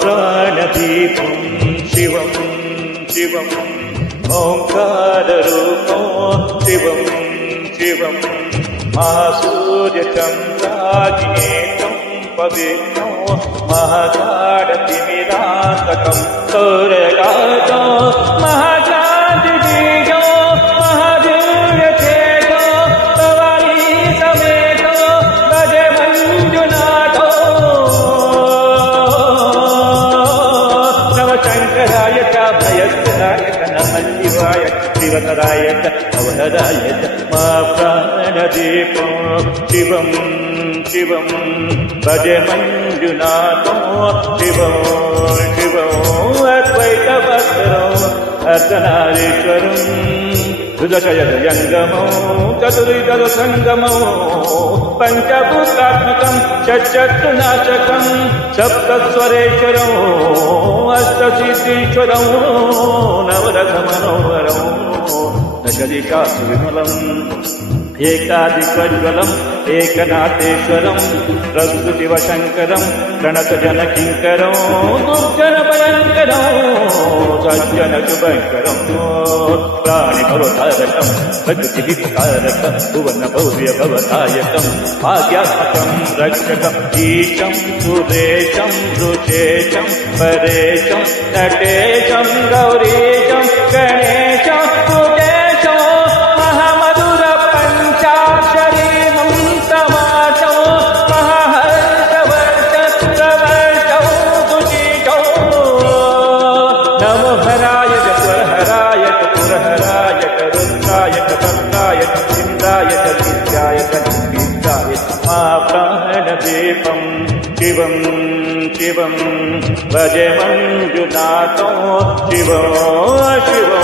महाप्राणदीपं शिवं शिवम् ओंकाररूपं शिवं शिवं महासूर्यचन्द्राग्नेयं पवित्रं महागाढतिमिरान्तकं सौरगातो महाकान्तिबीजो महादिव्यचेतो भवानी समेतो भज मंजुनाथो नवशङ्कराय च भयस्कराय च नमः शिवाय शिवतराय च अवधराय च मा प्राणदीपं शिवं शिवं भज मंजुनाथो शिवं शिवं अद्वैतवक्त्रम् अर्धनारीश्वरम् हृदयजङ्गमो चतुर्विधसङ्गमो पञ्चभूतात्मकं षट्चतुर्नाशकं सप्तस्वरेश्वरो अष्टसिद्धीश्वरो नवरसमनोहरो दशदिशासु विमलम् एकादिप्रज्वलम् एकनाथेश्वरम् प्रस्तुतिवशङ्करम् प्रणतजनकिङ्करो दुर्जनभयङ्करो सज्जनशुभङ्करम् प्राणिभवतारकम् प्रकृतिविकारकम् भुवनभव्यभवदायकम् भाग्यात्मकम् रक्षकम् ईशम् सुरेशम् रुचेशम् परेशम् नटेशम् गौरीशम् गणेशम् प्राणदीपं शिवं शिवं भज मंजुनाथो शिवो शिवो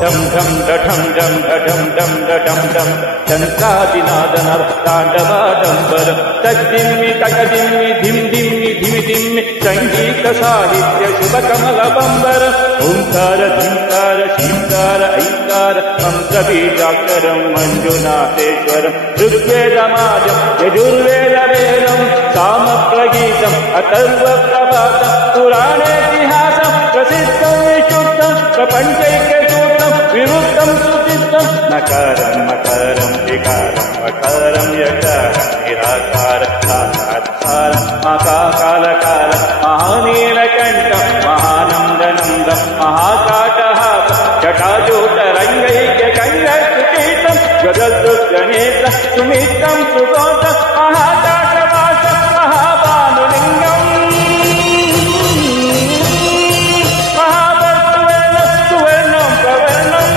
डम डम डम डम डम डम डम डम शंकादिनादनर तांडवाडंबर तद्दिम्मि तकदिम्मि धिम दिम्मि धिमि दिम्मि संगीत साहित्य शुभ कमल बंबर ओंकार धिंकार शींकार ऐंकार मंत्र बीजाक्षरं मंजुनाथेश्वरं ऋग्वेदमाजं यजुर्वेदवेदं सामप्रगीतम् अथर्वप्रभातं पुराणेतिहासं प्रसिद्धं विशुद्धं प्रपञ्चैकसूत्रं विरुद्धं सुचित्तं नकारं मकारं विकारं वकारं यकारं निराकारं साक्षात्कारं महाकालकालं महानीलकण्ठं महानन्दनन्दं महाकाटहासं जटाजूटरङ्गैककण्ठकुटीतं गदद्दुर्गणेशं सुमित्रं सुगोतं महाकाशवासं महाभानुलिङ्गम् महावर्तुवर्णं सुवर्णं प्रवर्णम्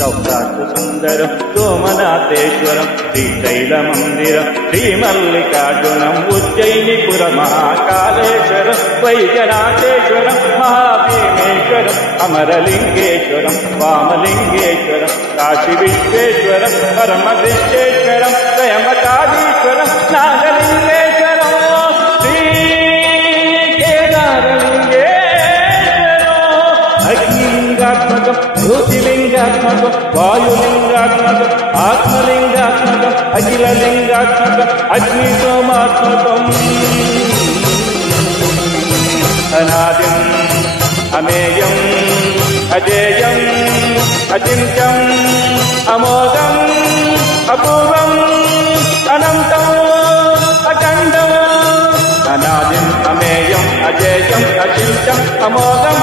सौराष्ट्रसुन्दरं सोमनाथेश्वरं श्रीशैलमन्दिरं श्रीमल्लिकार्जुनम् उज्जयिनीपुरमहाकालेश्वरं वैजनाथेश्वरं महाभीमेश्वरम् अमरलिङ्गेश्वरं वामलिङ्गेश्वरं काशीविश्वेश्वरं परमविश्वेश्वरं स्वयंवराधीश्वरं नागलिङ्गेश्वरं श्रीकेदारलिङ्गेश्वरम् अग्निलिङ्गात्मकं ज्योतिलिङ्गात्मकं वायुलिङ्गात्मकं आत्मलिङ्गात्मकं अखिललिङ्गात्मकं अग्निसोमात्मकम् अनादिम् अमेयम् अजेयम् अचिन्त्यम् अमोघम् अपूर्वम् अनन्तम् अखण्डम् अनादिम् अमेयम् अजेयम् अचिन्त्यम् अमोघम्